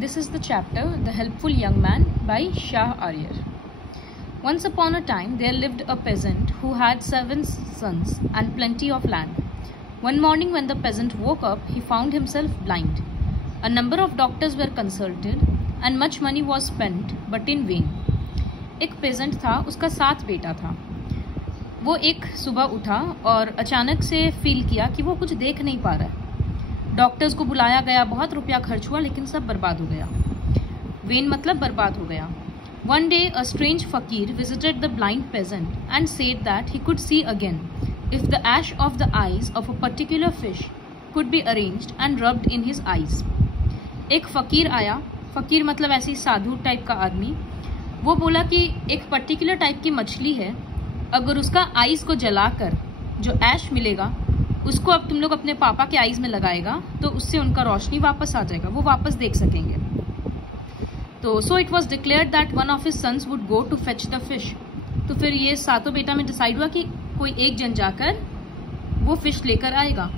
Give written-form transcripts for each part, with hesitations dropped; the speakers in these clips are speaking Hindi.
This is the chapter The Helpful Young Man by Shah Aryar. Once upon a time there lived a peasant who had 7 sons and plenty of land. One morning when the peasant woke up, he found himself blind. A number of doctors were consulted and much money was spent, but in vain. एक पेजेंट था, उसका 7 बेटा था. वो एक सुबह उठा और अचानक से फील किया कि वो कुछ देख नहीं पा रहा है. डॉक्टर्स को बुलाया गया, बहुत रुपया खर्च हुआ, लेकिन सब बर्बाद हो गया. वेन मतलब बर्बाद हो गया. One day a strange fakir visited the blind peasant and said that he could see again if the ash of the eyes of a particular fish could be arranged and rubbed in his eyes. एक फकीर आया, फकीर मतलब ऐसी साधु टाइप का आदमी. वो बोला कि एक पर्टिकुलर टाइप की मछली है, अगर उसका आईज को जलाकर जो ऐश मिलेगा उसको अब तुम लोग अपने पापा के आईज में लगाएगा तो उससे उनका रोशनी वापस आ जाएगा, वो वापस देख सकेंगे. तो so it was declared that one of his sons would go to fetch the fish. तो फिर ये 7 बेटा में डिसाइड हुआ कि कोई एक जन जाकर वो फिश लेकर आएगा.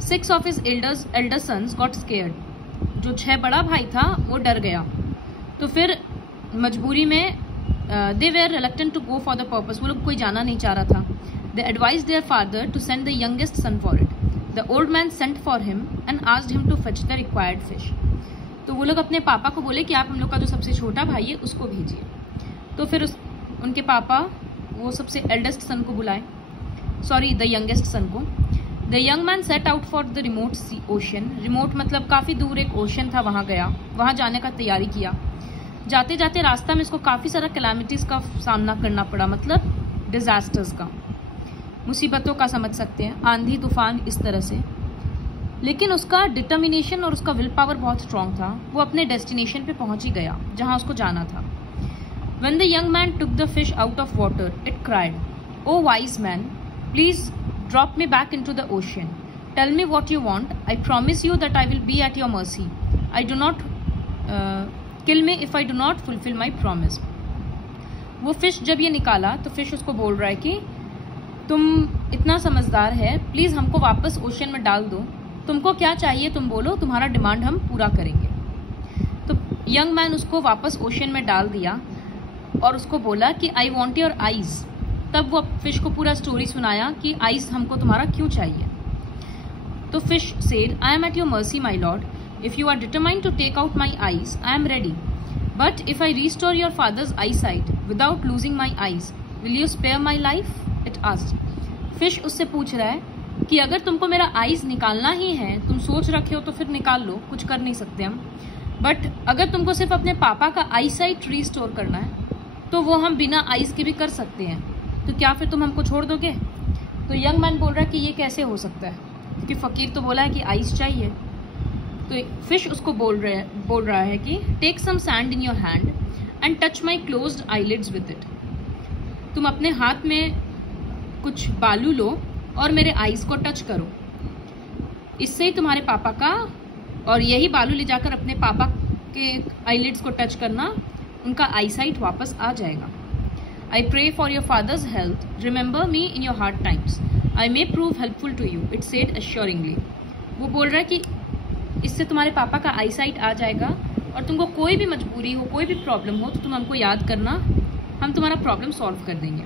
6 of his elder sons got scared. जो 6 बड़ा भाई था वो डर गया. तो फिर मजबूरी में they were reluctant to go for the purpose. वो लोग कोई जाना नहीं चाह रहा था. They advise their father to send the youngest son for it. The old man sent for him and asked him to fetch the required fish. तो वो लोग अपने पापा को बोले कि आप हम लोग का जो सबसे छोटा भाई है उसको भेजिए. तो फिर उनके पापा वो सबसे एल्डेस्ट सन को बुलाए, सॉरी द यंगेस्ट सन को. The young man set out for the remote sea ocean. Remote मतलब काफ़ी दूर एक ओशन था, वहाँ गया, वहाँ जाने का तैयारी किया. जाते जाते रास्ता में इसको काफ़ी सारा कैलामिटीज़ का सामना करना पड़ा, मतलब डिजास्टर्स का, मुसीबतों का समझ सकते हैं, आंधी तूफान इस तरह से. लेकिन उसका डिटर्मिनेशन और उसका विल पावर बहुत स्ट्रांग था. वो अपने डेस्टिनेशन पे पहुंच ही गया जहां उसको जाना था. When the young man took the fish out of water, it cried, "Oh wise man, please drop me back into the ocean. Tell me what you want. I promise you that I will be at your mercy. I do not kill me if I do not fulfill my promise." वो फिश जब ये निकाला तो फिश उसको बोल रहा है कि तुम इतना समझदार है, प्लीज हमको वापस ओशन में डाल दो. तुमको क्या चाहिए तुम बोलो, तुम्हारा डिमांड हम पूरा करेंगे. तो यंग मैन उसको वापस ओशन में डाल दिया और उसको बोला कि आई वॉन्ट योर आईज. तब वो फिश को पूरा स्टोरी सुनाया कि आईज हमको तुम्हारा क्यों चाहिए. तो fish said, I am at your mercy my lord. If you are determined to take out my eyes, I am ready. But if I restore your father's eye sight without losing my eyes, will you spare my life? It asked. Fish उससे पूछ रहा है कि अगर तुमको मेरा आईज निकालना ही है, तुम सोच रखे हो तो फिर निकाल लो, कुछ कर नहीं सकते हम. बट अगर तुमको सिर्फ अपने पापा का आई साइट रिस्टोर करना है तो वो हम बिना आईज के भी कर सकते हैं. तो क्या फिर तुम हमको छोड़ दोगे? तो यंग मैन बोल रहा है कि ये कैसे हो सकता है, क्योंकि फकीर तो बोला है कि आईज चाहिए. तो फिश उसको बोल रहा है कि take some sand in your hand and touch my closed eyelids with it. तुम अपने हाथ में कुछ बालू लो और मेरे आईज को टच करो. इससे ही तुम्हारे पापा का, और यही बालू ले जाकर अपने पापा के आईलिड्स को टच करना, उनका आईसाइट वापस आ जाएगा. I pray for your father's health. Remember me in your hard times. I may prove helpful to you. It said assuringly. वो बोल रहा है कि इससे तुम्हारे पापा का आईसाइट आ जाएगा और तुमको कोई भी मजबूरी हो, कोई भी प्रॉब्लम हो तो तुम हमको याद करना, हम तुम्हारा प्रॉब्लम सॉल्व कर देंगे.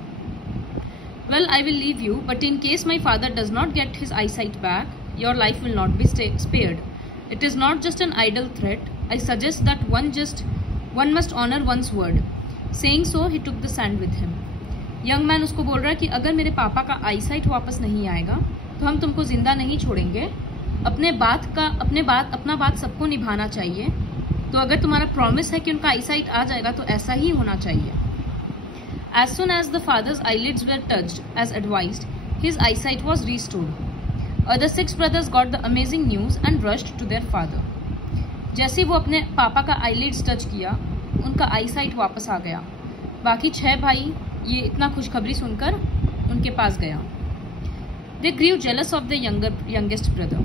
Well, I will leave you, but in case my father does not get his eyesight back, your life will not be spared. It is not just an idle threat. I suggest that one must honor one's word. Saying so, he took the sand with him. Young man उसको बोल रहा है कि अगर मेरे पापा का eyesight वापस नहीं आएगा तो हम तुमको जिंदा नहीं छोड़ेंगे. अपना बात सबको निभाना चाहिए. तो अगर तुम्हारा प्रॉमिस है कि उनका eyesight आ जाएगा तो ऐसा ही होना चाहिए. As soon as the father's eyelids were touched, as advised, his eyesight was restored. Other 6 brothers got the amazing news and rushed to their father. जैसे वो अपने पापा का eyelids टच किया, उनका eyesight वापस आ गया. बाकी 6 भाई ये इतना खुशखबरी सुनकर उनके पास गया. They grew jealous of the youngest brother.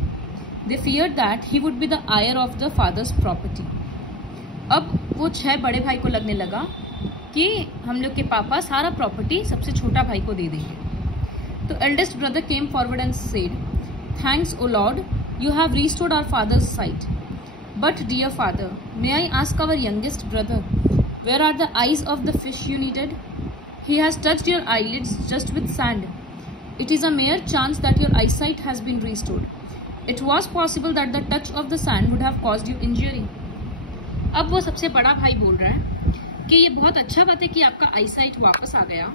They feared that he would be the heir of the father's property. अब वो 6 बड़े भाई को लगने लगा कि हम लोग के पापा सारा प्रॉपर्टी सबसे छोटा भाई को दे देंगे. तो eldest brother came forward and said, thanks O lord, you have restored our father's sight. But dear father, may I ask our youngest brother, where are the eyes of the fish you needed? He has touched your eyelids just with sand. It is a mere chance that your eyesight has been restored. It was possible that the touch of the sand would have caused you injury. अब वो सबसे बड़ा भाई बोल रहा है कि ये बहुत अच्छा बात है कि आपका आईसाइट वापस आ गया,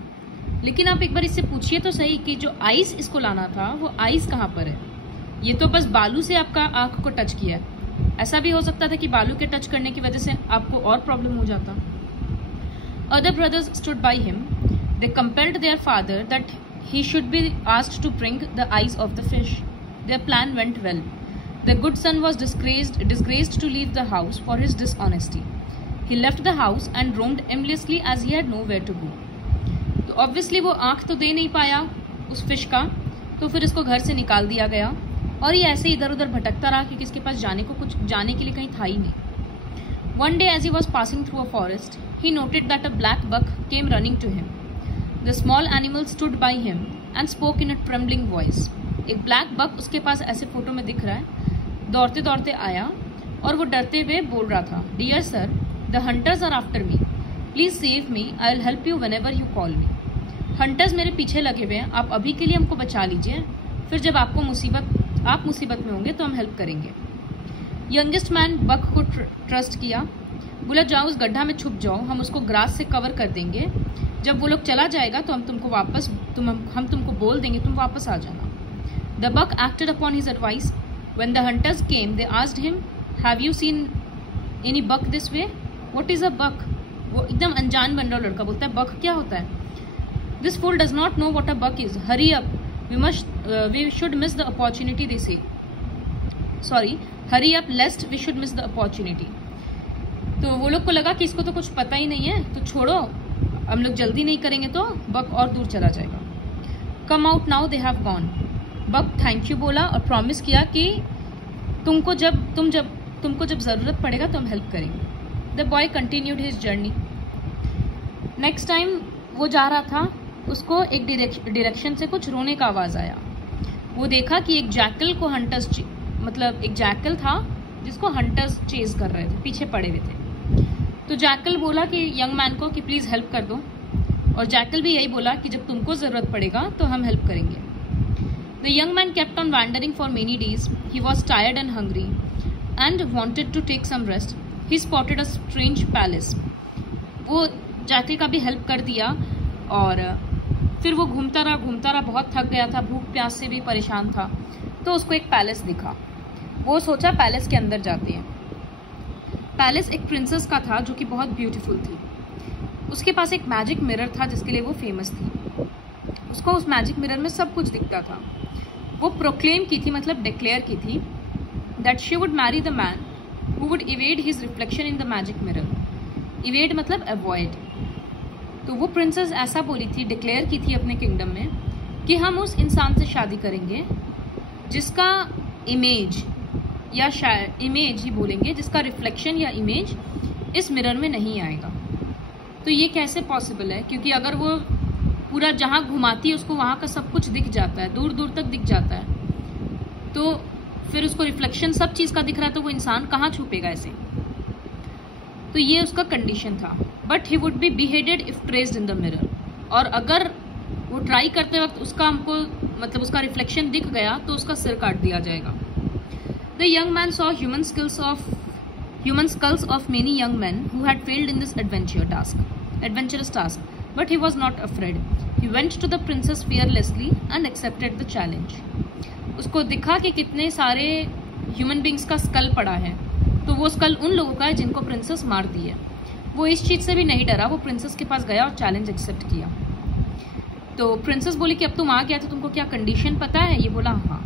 लेकिन आप एक बार इससे पूछिए तो सही कि जो आइस इसको लाना था वो आइस कहाँ पर है। ये तो बस बालू से आपका आंख को टच किया है। ऐसा भी हो सकता था कि बालू के टच करने की वजह से आपको और प्रॉब्लम हो जाता। Other brothers stood by him. They compelled their father that he should be asked to bring the eyes of the fish. Their plan went well. The good son was disgraced to leave the house for his dishonesty. He left the house and roamed aimlessly as he had nowhere to go. तो ऑब्वियसली वो आंख तो दे नहीं पाया उस फिश का, तो फिर इसको घर से निकाल दिया गया और ये ऐसे इधर उधर भटकता रहा क्योंकि इसके पास कुछ जाने के लिए कहीं था ही नहीं। One day as he was passing through a forest, he noted that a black buck came running to him. The small animal stood by him and spoke in a trembling voice. एक ब्लैक बक उसके पास ऐसे फोटो में दिख रहा है, दौड़ते दौड़ते आया और वो डरते हुए बोल रहा था, dear sir, the hunters are after me, please save me, I will help you whenever you call me. Hunters मेरे पीछे लगे हुए हैं, आप अभी के लिए हमको बचा लीजिए, फिर जब आप मुसीबत में होंगे तो हम हेल्प करेंगे। यंगेस्ट मैन बक को ट्रस्ट किया, बोला जाओ उस गड्ढा में छुप जाओ, हम उसको ग्रास से कवर कर देंगे, जब वो लोग चला जाएगा तो हम तुमको बोल देंगे, तुम वापस आ जाना। The buck acted upon his advice. When the hunters came they asked him, have you seen any buck this way? What is a buck? वो एकदम अनजान बन रहा लड़का बोलता है, बक क्या होता है? This fool does not know what a buck is, hurry up, we should miss the opportunity, they say, sorry, hurry up lest we should miss the opportunity. तो वो लोग को लगा कि इसको तो कुछ पता ही नहीं है, तो छोड़ो, हम लोग जल्दी नहीं करेंगे तो बक और दूर चला जाएगा। Come out now, they have gone. Buck thank you बोला और प्रॉमिस किया कि तुमको जब जरूरत पड़ेगा तो हम हेल्प करेंगे। The boy continued his journey. Next time वो जा रहा था, उसको एक डायरेक्शन से कुछ रोने का आवाज आया। वो देखा कि एक जैकल को एक जैकल था जिसको हंटर्स चेज कर रहे थे, पीछे पड़े हुए थे। तो जैकल बोला कि यंग मैन को कि प्लीज हेल्प कर दो, और जैकल भी यही बोला कि जब तुमको जरूरत पड़ेगा तो हम हेल्प करेंगे। The young man kept on wandering for many days. He was tired and hungry and wanted to take some rest. He spotted a strange palace. वो जैकल का भी हेल्प कर दिया और फिर वो घूमता रहा, बहुत थक गया था, भूख प्यास से भी परेशान था, तो उसको एक पैलेस दिखा। वो सोचा पैलेस के अंदर जाते हैं। पैलेस एक प्रिंसेस का था जो कि बहुत ब्यूटीफुल थी। उसके पास एक मैजिक मिरर था जिसके लिए वो फेमस थी। उसको उस मैजिक मिरर में सब कुछ दिखता था। वो प्रोक्लेम की थी, मतलब डिक्लेयर की थी, that she would marry the man who would evade his reflection in the magic mirror. Evade मतलब अवॉइड। तो वो प्रिंसेस ऐसा बोली थी, डिक्लेयर की थी अपने किंगडम में कि हम उस इंसान से शादी करेंगे जिसका इमेज, या शायद इमेज ही बोलेंगे, जिसका रिफ्लेक्शन या इमेज इस मिरर में नहीं आएगा। तो ये कैसे पॉसिबल है? क्योंकि अगर वो पूरा जहाँ घुमाती है उसको वहाँ का सब कुछ दिख जाता है, दूर दूर तक दिख जाता है, तो फिर उसको रिफ्लेक्शन सब चीज़ का दिख रहा है, तो वो इंसान कहाँ छुपेगा ऐसे? तो ये उसका कंडीशन था। But he would be beheaded if traced in the mirror. और अगर वो ट्राई करते वक्त उसका रिफ्लेक्शन दिख गया तो उसका सिर काट दिया जाएगा। The young man saw human skulls of many young man who had failed in this adventurous task, but he was not afraid. He went to the princess fearlessly and accepted the challenge. उसको दिखा कि कितने सारे ह्यूमन बींग्स का स्कल पड़ा है, तो वो स्कल उन लोगों का है जिनको प्रिंसेस मार दी है। वो इस चीज़ से भी नहीं डरा, वो प्रिंसेस के पास गया और चैलेंज एक्सेप्ट किया। तो प्रिंसेस बोली कि अब तुम आ गया तो तुमको क्या कंडीशन पता है? ये बोला हाँ।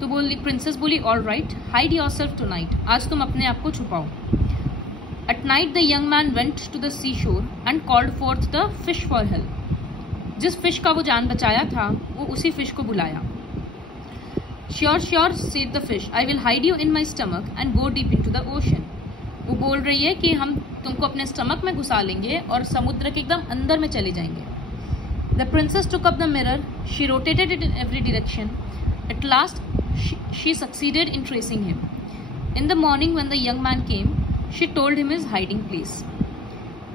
तो प्रिंसेस बोली all right, hide yourself tonight, आज तुम अपने आप को छुपाओ। At night the young man went to the seashore and called forth the fish for help. जिस फिश का वो जान बचाया था वो उसी फिश को बुलाया। Sure sure said the fish, I will hide you in my stomach and go deep into the ocean. वो बोल रही है कि हम तुमको अपने स्टमक में घुसा लेंगे और समुद्र के एकदम अंदर में चले जाएंगे। The princess took up the mirror, she rotated it in every direction. At last she succeeded in tracing him. In the morning when the young man came, she told him his hiding place.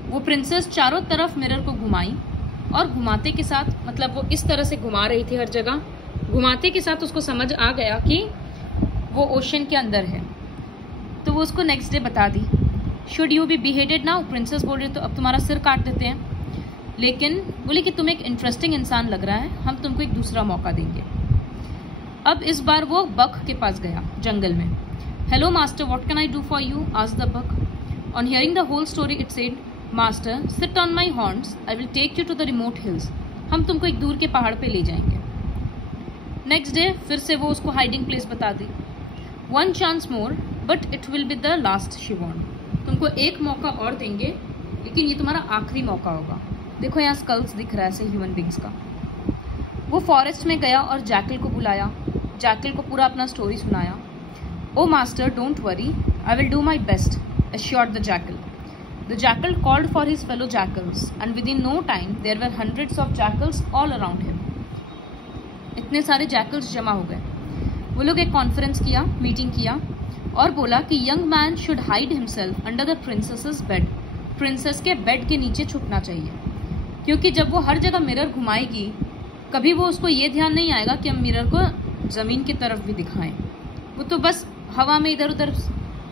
वो प्रिंसेस चारों तरफ मिरर को घुमाई और घुमाते के साथ, मतलब वो इस तरह से घुमा रही थी हर जगह, घुमाते के साथ उसको समझ आ गया कि वो ओशन के अंदर है। तो वो उसको नेक्स्ट डे बता दी। Should you be beheaded now? Princess बोल रही तो अब तुम्हारा सिर काट देते हैं। लेकिन बोले कि तुम एक इंटरेस्टिंग इंसान लग रहा है, हम तुमको एक दूसरा मौका देंगे। अब इस बार वो बक के पास गया जंगल में। Hello master, what can I do for you? Asked the buck. On hearing the whole story it said, master sit on my horns, I will take you to the remote hills. हम तुमको एक दूर के पहाड़ पे ले जाएंगे। नेक्स्ट डे फिर से वो उसको हाइडिंग प्लेस बता दी। One chance more but it will be the last, she warned. तुमको एक मौका और देंगे, लेकिन ये तुम्हारा आखिरी मौका होगा। देखो यहाँ स्कल्स दिख रहा है ऐसे ह्यूमन बींग्स का। वो फॉरेस्ट में गया और जैकल को बुलाया। जैकल को पूरा अपना स्टोरी सुनाया। Oh master, don't worry, I will do my best, assured the jackal. The jackal called for his fellow jackals, and within no time there were hundreds of jackals all around him. इतने सारे jackals जमा हो गए। वो लोग एक कॉन्फ्रेंस किया, मीटिंग किया और बोला कि young man should hide himself under the princess bed. Princess के बेड के नीचे छुपना चाहिए, क्योंकि जब वो हर जगह मिरर घुमाएगी, कभी वो उसको ये ध्यान नहीं आएगा कि हम मिरर को ज़मीन की तरफ भी दिखाएं। वो तो बस हवा में इधर उधर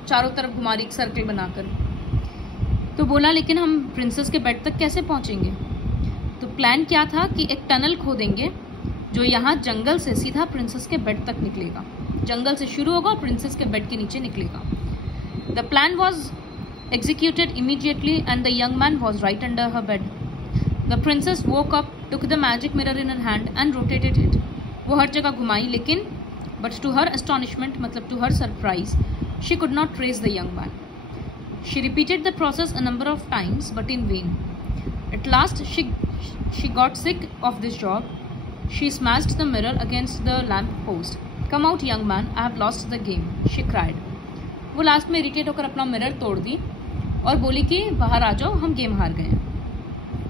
चारों तरफ घुमा रही, एक सर्कल बनाकर। तो बोला लेकिन हम प्रिंसेस के बेड तक कैसे पहुंचेंगे? तो प्लान क्या था कि एक टनल खोदेंगे जो यहाँ जंगल से सीधा प्रिंसेस के बेड तक निकलेगा। जंगल से शुरू होगा और प्रिंसेस के बेड के नीचे निकलेगा। The plan was executed immediately and the young man was right under her bed. The princess woke up, took the magic mirror in her hand and rotated it. वो हर जगह घुमाई, लेकिन but to her astonishment, मतलब to her surprise, she could not trace the young man. She repeated the process a number of times but in vain. At last she got sick of this job. She smashed the mirror against the lamp post. Come out, young man, I have lost the game, she cried. वो लास्ट में इरिटेट होकर अपना मिरर तोड़ दी और बोली कि बाहर आ जाओ, हम गेम हार गए।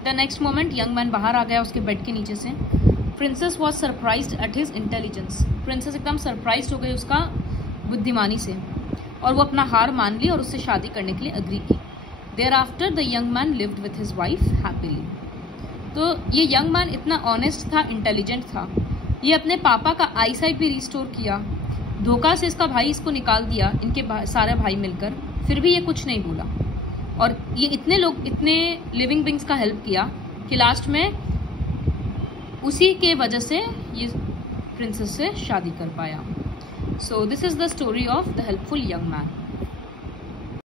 The next moment young man बाहर आ गया उसके बेड के नीचे से। Princess was surprised at his intelligence. Princess एकदम सरप्राइज हो गई उसका बुद्धिमानी से, और वो अपना हार मान ली और उससे शादी करने के लिए अग्री की। Thereafter the young man lived with his wife happily. तो ये यंग मैन इतना ऑनेस्ट था, इंटेलिजेंट था, ये अपने पापा का आईसाइट भी रिस्टोर किया। धोखा से इसका भाई इसको निकाल दिया, इनके सारे भाई मिलकर, फिर भी ये कुछ नहीं बोला। और ये इतने लोग, इतने लिविंग बींग्स का हेल्प किया कि लास्ट में उसी के वजह से ये प्रिंसेस से शादी कर पाया। So this is the story of the helpful young man.